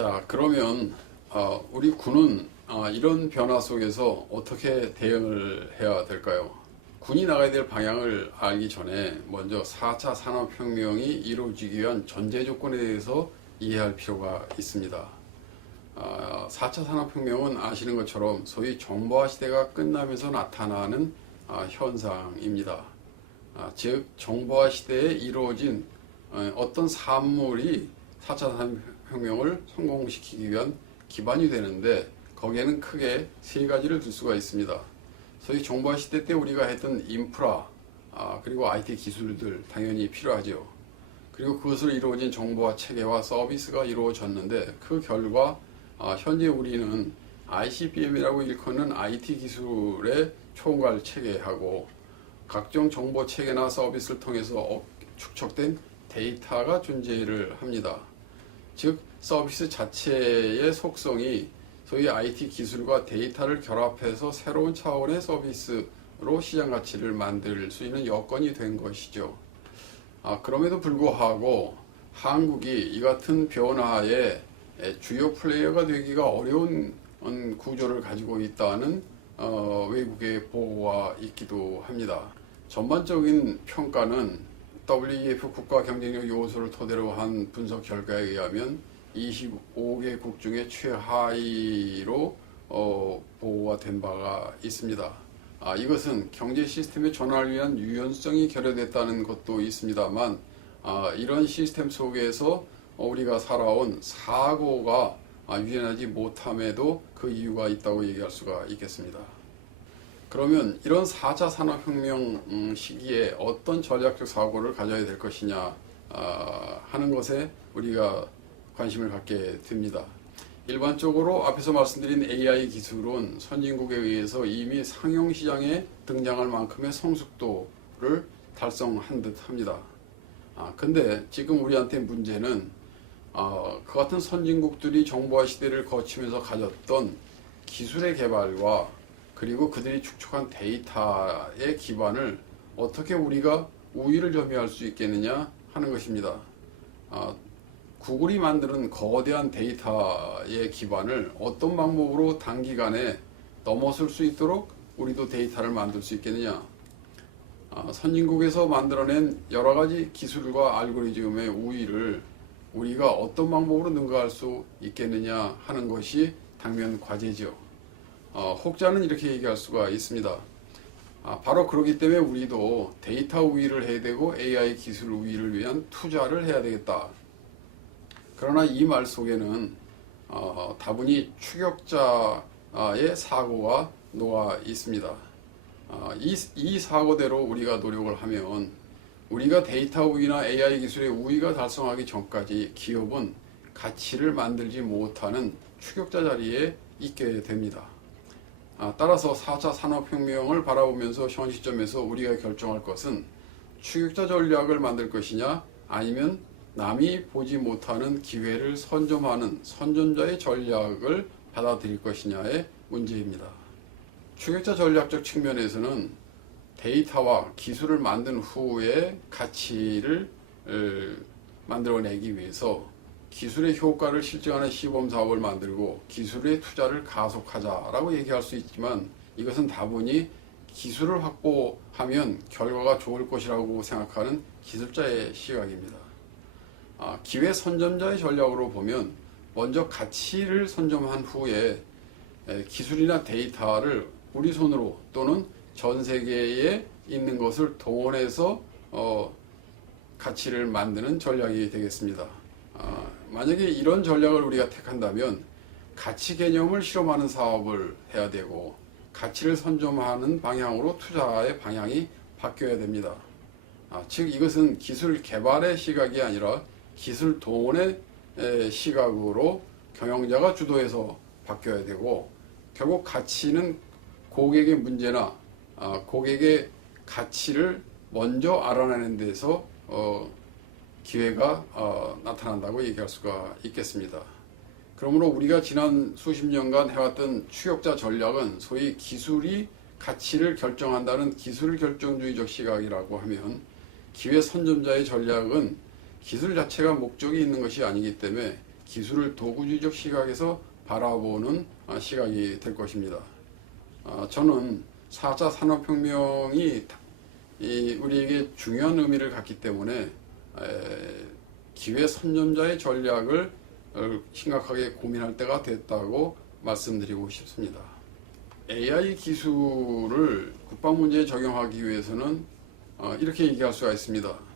자, 그러면 우리 군은 이런 변화 속에서 어떻게 대응을 해야 될까요? 군이 나가야 될 방향을 알기 전에 먼저 4차 산업혁명이 이루어지기 위한 전제 조건에 대해서 이해할 필요가 있습니다. 4차 산업혁명은 아시는 것처럼 소위 정보화 시대가 끝나면서 나타나는 현상입니다. 즉 정보화 시대에 이루어진 어떤 산물이 4차 산업혁명을 성공시키기 위한 기반이 되는데, 거기에는 크게 세 가지를 들 수가 있습니다. 소위 정보화 시대 때 우리가 했던 인프라, 그리고 IT 기술들 당연히 필요하죠. 그리고 그것을 이루어진 정보화 체계와 서비스가 이루어졌는데, 그 결과 현재 우리는 ICBM이라고 일컫는 IT 기술의 총괄 체계하고 각종 정보 체계나 서비스를 통해서 축적된 데이터가 존재를 합니다. 즉 서비스 자체의 속성이 소위 IT 기술과 데이터를 결합해서 새로운 차원의 서비스로 시장 가치를 만들 수 있는 여건이 된 것이죠. 그럼에도 불구하고 한국이 이 같은 변화에 주요 플레이어가 되기가 어려운 구조를 가지고 있다는 외국의 보고가 있기도 합니다. 전반적인 평가는 WEF 국가 경쟁력 요소를 토대로 한 분석 결과에 의하면 25개국 중에 최하위로 보고가 된 바가 있습니다. 이것은 경제 시스템의 전환을 위한 유연성이 결여됐다는 것도 있습니다만, 이런 시스템 속에서 우리가 살아온 사고가 유연하지 못함에도 그 이유가 있다고 얘기할 수가 있겠습니다. 그러면 이런 4차 산업혁명 시기에 어떤 전략적 사고를 가져야 될 것이냐 하는 것에 우리가 관심을 갖게 됩니다. 일반적으로 앞에서 말씀드린 AI 기술은 선진국에 의해서 이미 상용 시장에 등장할 만큼의 성숙도를 달성한 듯 합니다. 근데 지금 우리한테 문제는 그 같은 선진국들이 정보화 시대를 거치면서 가졌던 기술의 개발과 그리고 그들이 축적한 데이터의 기반을 어떻게 우리가 우위를 점유할 수 있겠느냐 하는 것입니다. 구글이 만드는 거대한 데이터의 기반을 어떤 방법으로 단기간에 넘어설 수 있도록 우리도 데이터를 만들 수 있겠느냐. 선진국에서 만들어낸 여러 가지 기술과 알고리즘의 우위를 우리가 어떤 방법으로 능가할 수 있겠느냐 하는 것이 당면 과제죠. 혹자는 이렇게 얘기할 수가 있습니다. 바로 그렇기 때문에 우리도 데이터 우위를 해야 되고 AI 기술 우위를 위한 투자를 해야 되겠다. 그러나 이 말 속에는 다분히 추격자의 사고가 녹아 있습니다. 이 사고대로 우리가 노력을 하면 우리가 데이터 우위나 AI 기술의 우위가 달성하기 전까지 기업은 가치를 만들지 못하는 추격자 자리에 있게 됩니다. 따라서 4차 산업혁명을 바라보면서 현 시점에서 우리가 결정할 것은 추격자 전략을 만들 것이냐, 아니면 남이 보지 못하는 기회를 선점하는 선점자의 전략을 받아들일 것이냐의 문제입니다. 추격자 전략적 측면에서는 데이터와 기술을 만든 후에 가치를 만들어내기 위해서 기술의 효과를 실증하는 시범 사업을 만들고 기술의 투자를 가속하자라고 얘기할 수 있지만, 이것은 다분히 기술을 확보하면 결과가 좋을 것이라고 생각하는 기술자의 시각입니다. 기회 선점자의 전략으로 보면 먼저 가치를 선점한 후에 기술이나 데이터를 우리 손으로 또는 전 세계에 있는 것을 동원해서 가치를 만드는 전략이 되겠습니다. 만약에 이런 전략을 우리가 택한다면 가치 개념을 실험하는 사업을 해야 되고, 가치를 선점하는 방향으로 투자의 방향이 바뀌어야 됩니다. 즉 이것은 기술 개발의 시각이 아니라 기술 동원의 시각으로 경영자가 주도해서 바뀌어야 되고, 결국 가치는 고객의 문제나 고객의 가치를 먼저 알아내는 데서 기회가 나타난다고 얘기할 수가 있겠습니다. 그러므로 우리가 지난 수십 년간 해왔던 추격자 전략은 소위 기술이 가치를 결정한다는 기술 결정주의적 시각이라고 하면, 기회 선점자의 전략은 기술 자체가 목적이 있는 것이 아니기 때문에 기술을 도구주의적 시각에서 바라보는 시각이 될 것입니다. 저는 4차 산업혁명이 우리에게 중요한 의미를 갖기 때문에 기회 선점자의 전략을 심각하게 고민할 때가 됐다고 말씀드리고 싶습니다. AI 기술을 국방 문제에 적용하기 위해서는 이렇게 얘기할 수가 있습니다.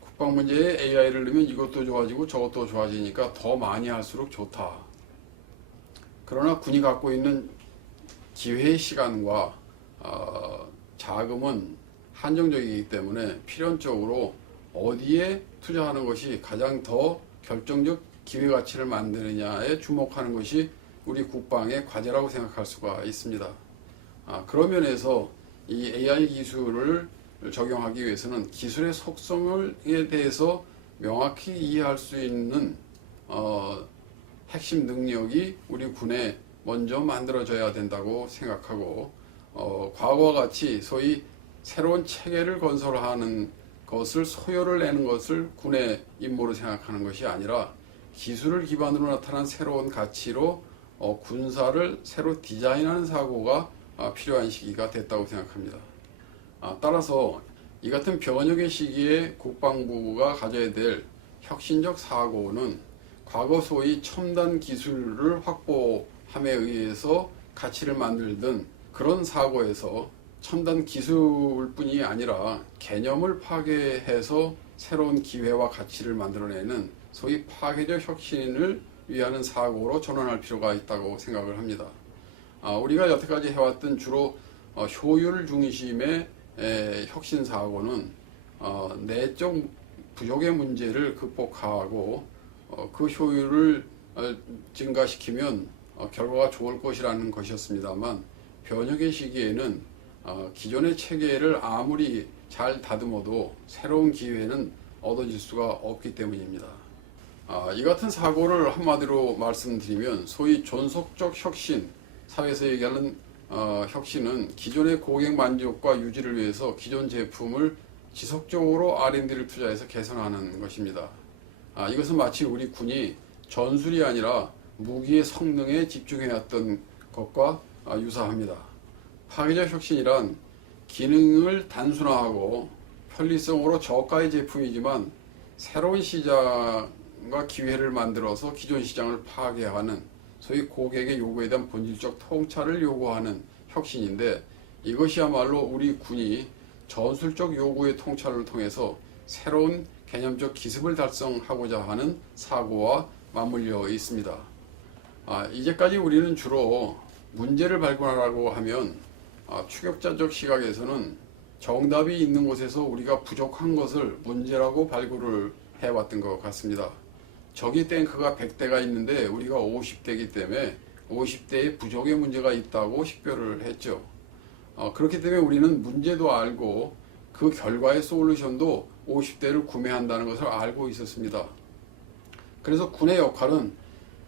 국방 문제에 AI를 넣으면 이것도 좋아지고 저것도 좋아지니까 더 많이 할수록 좋다. 그러나 군이 갖고 있는 기회의 시간과 자금은 한정적이기 때문에 필연적으로 어디에 투자하는 것이 가장 더 결정적 기회 가치를 만드느냐에 주목하는 것이 우리 국방의 과제라고 생각할 수가 있습니다. 그런 면에서 이 AI 기술을 적용하기 위해서는 기술의 속성에 대해서 명확히 이해할 수 있는 핵심 능력이 우리 군에 먼저 만들어져야 된다고 생각하고 과거와 같이 소위 새로운 체계를 건설하는 것을 소요를 내는 것을 군의 임무로 생각하는 것이 아니라 기술을 기반으로 나타난 새로운 가치로 군사를 새로 디자인하는 사고가 필요한 시기가 됐다고 생각합니다. 따라서 이 같은 변혁의 시기에 국방부가 가져야 될 혁신적 사고는 과거 소위 첨단 기술을 확보함에 의해서 가치를 만들던 그런 사고에서 첨단 기술뿐이 아니라 개념을 파괴해서 새로운 기회와 가치를 만들어내는 소위 파괴적 혁신을 위하는 사고로 전환할 필요가 있다고 생각을 합니다. 우리가 여태까지 해왔던 주로 효율 중심의 혁신 사고는 내적 부족의 문제를 극복하고 그 효율을 증가시키면 결과가 좋을 것이라는 것이었습니다만 변혁의 시기에는 기존의 체계를 아무리 잘 다듬어도 새로운 기회는 얻어질 수가 없기 때문입니다. 이 같은 사고를 한마디로 말씀드리면 소위 존속적 혁신, 사회에서 얘기하는 혁신은 기존의 고객 만족과 유지를 위해서 기존 제품을 지속적으로 R&D를 투자해서 개선하는 것입니다. 이것은 마치 우리 군이 전술이 아니라 무기의 성능에 집중해왔던 것과 유사합니다. 파괴적 혁신이란 기능을 단순화하고 편리성으로 저가의 제품이지만 새로운 시장과 기회를 만들어서 기존 시장을 파괴하는 소위 고객의 요구에 대한 본질적 통찰을 요구하는 혁신인데 이것이야말로 우리 군이 전술적 요구의 통찰을 통해서 새로운 개념적 기습을 달성하고자 하는 사고와 맞물려 있습니다. 이제까지 우리는 주로 문제를 발견하라고 하면 추격자적 시각에서는 정답이 있는 곳에서 우리가 부족한 것을 문제라고 발굴을 해왔던 것 같습니다. 저기 탱크가 100대가 있는데 우리가 50대이기 때문에 50대에 부족의 문제가 있다고 식별을 했죠. 그렇기 때문에 우리는 문제도 알고 그 결과의 솔루션도 50대를 구매한다는 것을 알고 있었습니다. 그래서 군의 역할은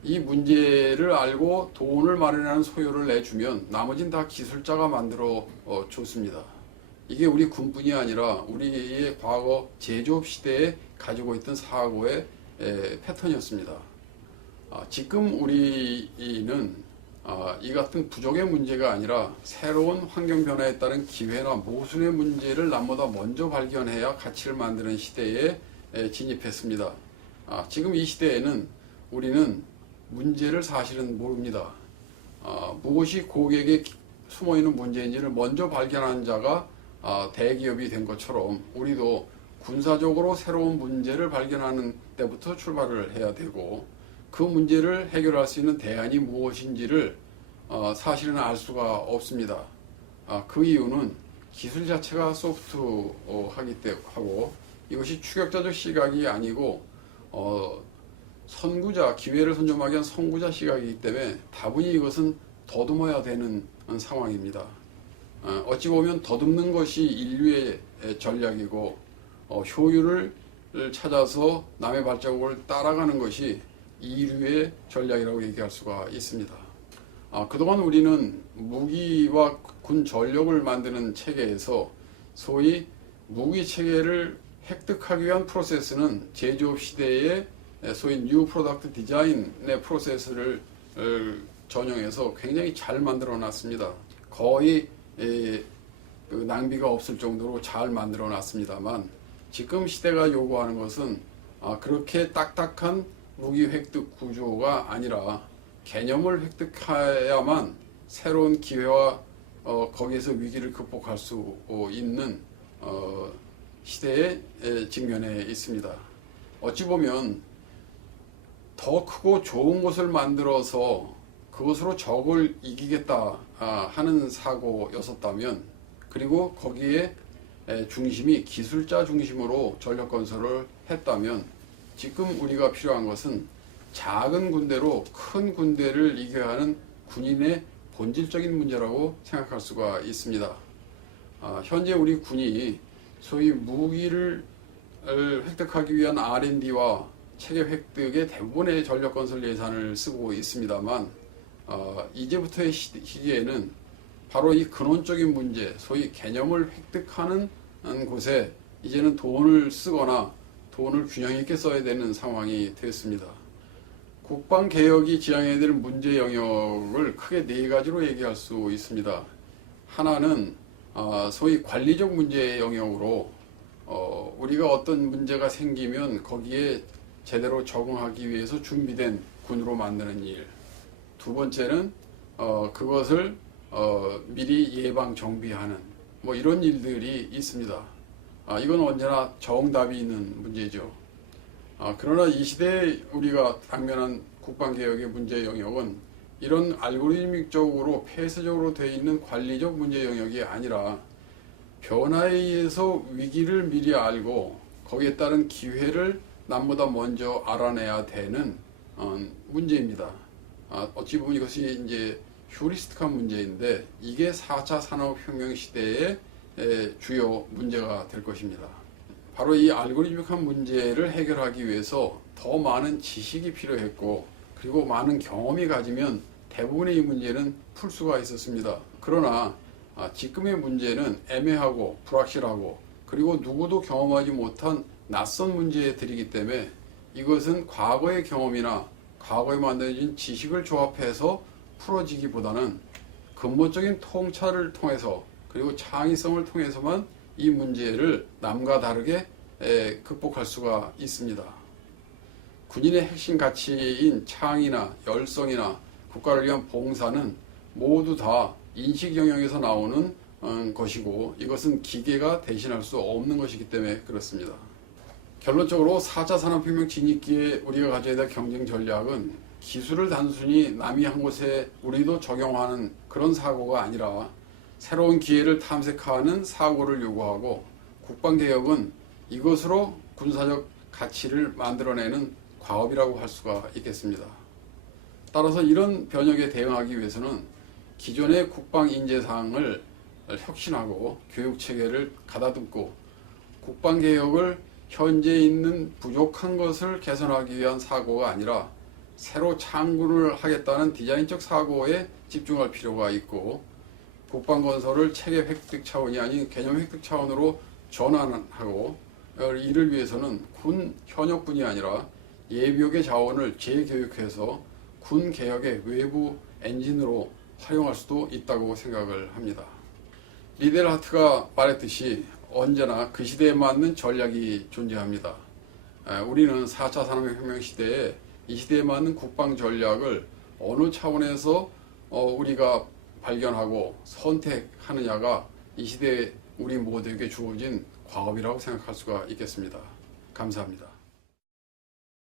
이 문제를 알고 돈을 마련하는 소요를 내주면 나머지는 다 기술자가 만들어 줬습니다. 이게 우리 군뿐이 아니라 우리의 과거 제조업 시대에 가지고 있던 사고의 패턴이었습니다. 지금 우리는 이 같은 부족의 문제가 아니라 새로운 환경 변화에 따른 기회나 모순의 문제를 남보다 먼저 발견해야 가치를 만드는 시대에 진입했습니다. 지금 이 시대에는 우리는 문제를 사실은 모릅니다. 무엇이 고객에 숨어있는 문제인지를 먼저 발견한 자가 대기업이 된 것처럼 우리도 군사적으로 새로운 문제를 발견하는 때부터 출발을 해야 되고 그 문제를 해결할 수 있는 대안이 무엇인지를 사실은 알 수가 없습니다. 그 이유는 기술 자체가 소프트하기 때문에 하고 이것이 추격자적 시각이 아니고 선구자, 기회를 선점하기 위한 선구자 시각이기 때문에 다분히 이것은 더듬어야 되는 상황입니다. 어찌 보면 더듬는 것이 인류의 전략이고 효율을 찾아서 남의 발자국을 따라가는 것이 이류의 전략이라고 얘기할 수가 있습니다. 그동안 우리는 무기와 군 전력을 만드는 체계에서 소위 무기 체계를 획득하기 위한 프로세스는 제조업 시대에 소위 뉴 프로덕트 디자인의 프로세스를 전용해서 굉장히 잘 만들어 놨습니다. 거의 그 낭비가 없을 정도로 잘 만들어 놨습니다만, 지금 시대가 요구하는 것은 그렇게 딱딱한 무기 획득 구조가 아니라 개념을 획득해야만 새로운 기회와 거기에서 위기를 극복할 수 있는 시대에 직면해 있습니다. 어찌 보면 더 크고 좋은 것을 만들어서 그것으로 적을 이기겠다 하는 사고였었다면, 그리고 거기에 중심이 기술자 중심으로 전력 건설을 했다면, 지금 우리가 필요한 것은 작은 군대로 큰 군대를 이겨야 하는 군인의 본질적인 문제라고 생각할 수가 있습니다. 현재 우리 군이 소위 무기를 획득하기 위한 R&D와 체계 획득의 대부분의 전력 건설 예산을 쓰고 있습니다만, 이제부터의 시기에는 바로 이 근원적인 문제, 소위 개념을 획득하는 곳에 이제는 돈을 쓰거나 돈을 균형 있게 써야 되는 상황이 됐습니다. 국방개혁이 지향해야 될 문제 영역을 크게 네 가지로 얘기할 수 있습니다. 하나는 소위 관리적 문제 영역으로 우리가 어떤 문제가 생기면 거기에 제대로 적응하기 위해서 준비된 군으로 만드는 일. 두 번째는 그것을 미리 예방 정비하는 뭐 이런 일들이 있습니다. 이건 언제나 정답이 있는 문제죠. 그러나 이 시대에 우리가 당면한 국방개혁의 문제 영역은 이런 알고리즘적으로 폐쇄적으로 되어 있는 관리적 문제 영역이 아니라 변화에 의해서 위기를 미리 알고 거기에 따른 기회를 남보다 먼저 알아내야 되는 문제입니다. 어찌 보면 이것이 이제 휴리스틱한 문제인데, 이게 4차 산업혁명 시대의 주요 문제가 될 것입니다. 바로 이 알고리즘한 문제를 해결하기 위해서 더 많은 지식이 필요했고, 그리고 많은 경험이 가지면 대부분의 이 문제는 풀 수가 있었습니다. 그러나 지금의 문제는 애매하고 불확실하고, 그리고 누구도 경험하지 못한 낯선 문제들이기 때문에 이것은 과거의 경험이나 과거에 만들어진 지식을 조합해서 풀어지기보다는 근본적인 통찰을 통해서, 그리고 창의성을 통해서만 이 문제를 남과 다르게 극복할 수가 있습니다. 군인의 핵심 가치인 창의나 열성이나 국가를 위한 봉사는 모두 다 인식 영역에서 나오는 것이고, 이것은 기계가 대신할 수 없는 것이기 때문에 그렇습니다. 결론적으로 4차 산업혁명 진입기에 우리가 가져야 될 경쟁 전략은 기술을 단순히 남이 한 곳에 우리도 적용하는 그런 사고가 아니라 새로운 기회를 탐색하는 사고를 요구하고, 국방개혁은 이것으로 군사적 가치를 만들어내는 과업이라고 할 수가 있겠습니다. 따라서 이런 변혁에 대응하기 위해서는 기존의 국방 인재상을 혁신하고 교육체계를 가다듬고, 국방개혁을 현재 있는 부족한 것을 개선하기 위한 사고가 아니라 새로 창군을 하겠다는 디자인적 사고에 집중할 필요가 있고, 국방건설을 체계 획득 차원이 아닌 개념 획득 차원으로 전환하고, 이를 위해서는 현역군이 아니라 예비역의 자원을 재교육해서 군 개혁의 외부 엔진으로 활용할 수도 있다고 생각을 합니다. 리델 하트가 말했듯이 언제나 그 시대에 맞는 전략이 존재합니다. 우리는 4차 산업혁명 시대에 이 시대에 맞는 국방 전략을 어느 차원에서 우리가 발견하고 선택하느냐가 이 시대에 우리 모두에게 주어진 과업이라고 생각할 수가 있겠습니다. 감사합니다.